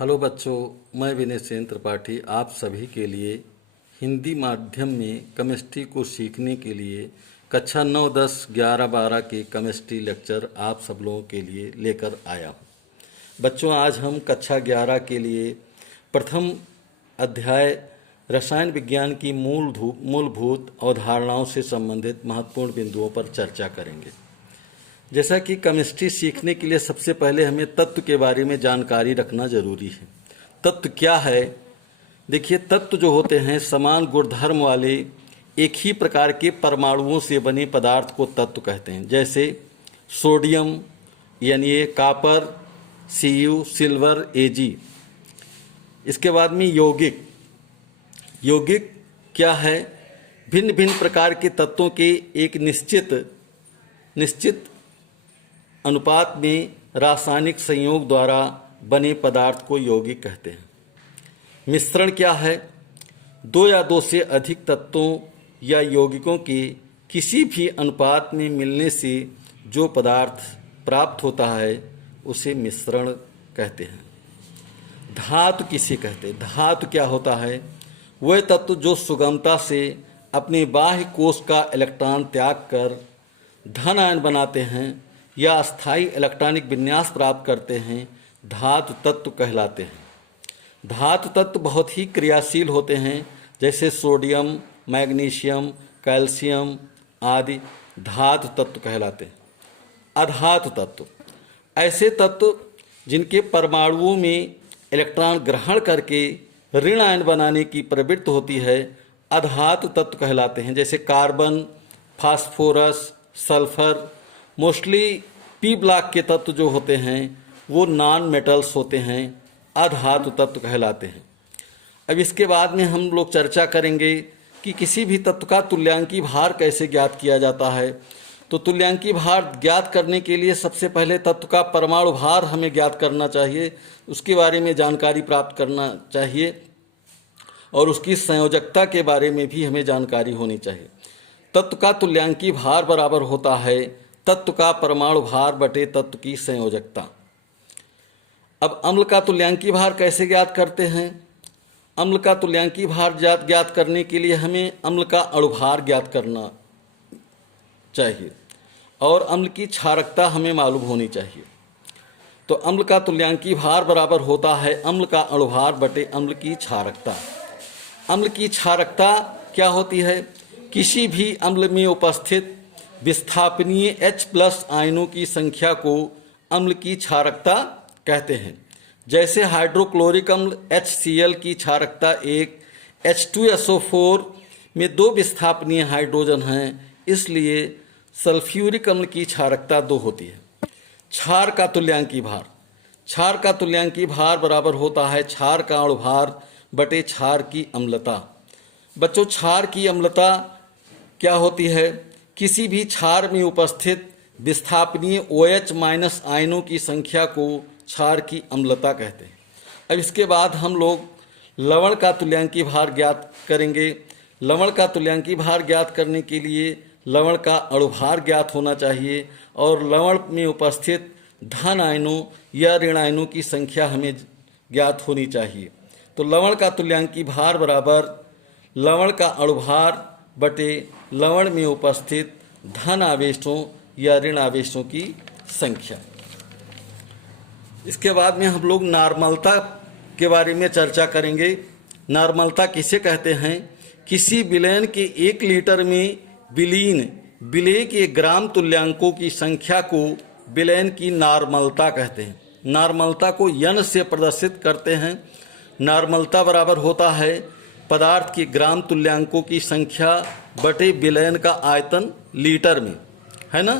Hello बच्चों, मैं विनय सेन त्रिपाठी आप सभी के लिए हिंदी माध्यम में केमिस्ट्री को सीखने के लिए कक्षा 9, 10, 11, 12 के केमिस्ट्री लेक्चर आप सब लोगों के लिए लेकर आया हूँ। बच्चों, आज हम कक्षा 11 के लिए प्रथम अध्याय रसायन विज्ञान की मूलभूत अवधारणाओं से संबंधित महत्वपूर्ण बिंदुओं पर चर्चा करेंगे। जैसा कि केमिस्ट्री सीखने के लिए सबसे पहले हमें तत्व के बारे में जानकारी रखना जरूरी है। तत्व क्या है? देखिए, तत्व जो होते हैं समान गुणधर्म वाले एक ही प्रकार के परमाणुओं से बने पदार्थ को तत्व कहते हैं। जैसे सोडियम यानी कॉपर, Cu, सिल्वर, Ag। इसके बाद में यौगिक क्या है? भिन्न भिन्न प्रकार के तत्वों के एक निश्चित अनुपात में रासायनिक संयोग द्वारा बने पदार्थ को यौगिक कहते हैं। मिश्रण क्या है? दो या दो से अधिक तत्वों या यौगिकों के किसी भी अनुपात में मिलने से जो पदार्थ प्राप्त होता है उसे मिश्रण कहते हैं। धातु किसे कहते हैं? धातु क्या होता है? वह तत्व जो सुगमता से अपने बाह्य कोश का इलेक्ट्रॉन त्याग कर धन आयन बनाते हैं या अस्थायी इलेक्ट्रॉनिक विन्यास प्राप्त करते हैं, धातु तत्व कहलाते हैं। धातु तत्व बहुत ही क्रियाशील होते हैं, जैसे सोडियम, मैग्नीशियम, कैल्शियम आदि धातु तत्व कहलाते हैं। अधातु तत्व ऐसे तत्व जिनके परमाणुओं में इलेक्ट्रॉन ग्रहण करके ऋण आयन बनाने की प्रवृत्ति होती है, अधातु तत्व कहलाते हैं। जैसे carbon, phosphorus, sulphur. Mostly P block के तत्व जो होते हैं वो नॉन मेटल्स होते हैं, अधातु तत्व कहलाते हैं। अब इसके बाद में हम लोग चर्चा करेंगे कि किसी भी तत्व का तुल्यांकी भार कैसे ज्ञात किया जाता है। तो तुल्यांकी भार ज्ञात करने के लिए सबसे पहले तत्व का परमाणु भार हमें ज्ञात करना चाहिए, उसके बारे में जानकारी प्राप्त करना चाहिए और उसकी संयोजकता के बारे में भी हमें जानकारी होनी चाहिए। तत्व का तुल्यांकी भार बराबर होता है तत्व का परमाणु भार बटे तत्व की संयोजकता। अब अम्ल का तुल्यांकी भार कैसे ज्ञात करते हैं? अम्ल का तुल्यांकी भार ज्ञात करने के लिए हमें अम्ल का अणुभार ज्ञात करना चाहिए और अम्ल की क्षारकता हमें मालूम होनी चाहिए। तो अम्ल का तुल्यांकी भार बराबर होता है अम्ल का अणुभार बटे अम्ल की क्षारकता। अम्ल की क्षारकता क्या होती है? किसी भी अम्ल में उपस्थित विस्थापनीय H+ आयनों की संख्या को अम्ल की क्षारकता कहते हैं। जैसे हाइड्रोक्लोरिक अम्ल HCl की क्षारकता 1, H2SO4 में 2 विस्थापनीय हाइड्रोजन हैं, इसलिए सल्फ्यूरिक अम्ल की क्षारकता 2 होती है। क्षार का तुल्यांकी भार बराबर होता है क्षार का अणुभार बटे क्षार की अम्लता। बच्चों, क्षार की अम्लता क्या होती है? किसी भी क्षार में उपस्थित विस्थापनीय OH- आयनों की संख्या को क्षार की अम्लता कहते हैं। अब इसके बाद हम लोग लवण का तुल्यांकी भार ज्ञात करेंगे। लवण का तुल्यांकी भार ज्ञात करने के लिए लवण का अणुभार ज्ञात होना चाहिए और लवण में उपस्थित धन आयनों या ऋण आयनों की संख्या हमें ज्ञात होनी चाहिए। तो लवण का तुल्यांकी भार बराबर लवण का अणुभार बटे लवण में उपस्थित धन आवेशों या ऋण आवेशों की संख्या। इसके बाद में हम लोग नॉर्मलता के बारे में चर्चा करेंगे। नॉर्मलता किसे कहते हैं? किसी विलयन के 1 लीटर में विलेय के ग्राम तुल्यांकों की संख्या को विलयन की नॉर्मलता कहते हैं। नॉर्मलता को N से प्रदर्शित करते हैं। नॉर्मलता बराबर होता है पदार्थ के ग्राम तुल्यांकों की संख्या बटे विलयन का आयतन लीटर में, है ना।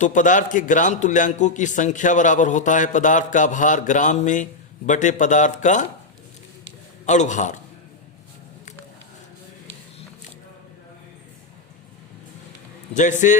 तो पदार्थ के ग्राम तुल्यांकों की संख्या बराबर होता है पदार्थ का भार ग्राम में बटे पदार्थ का अणुभार। जैसे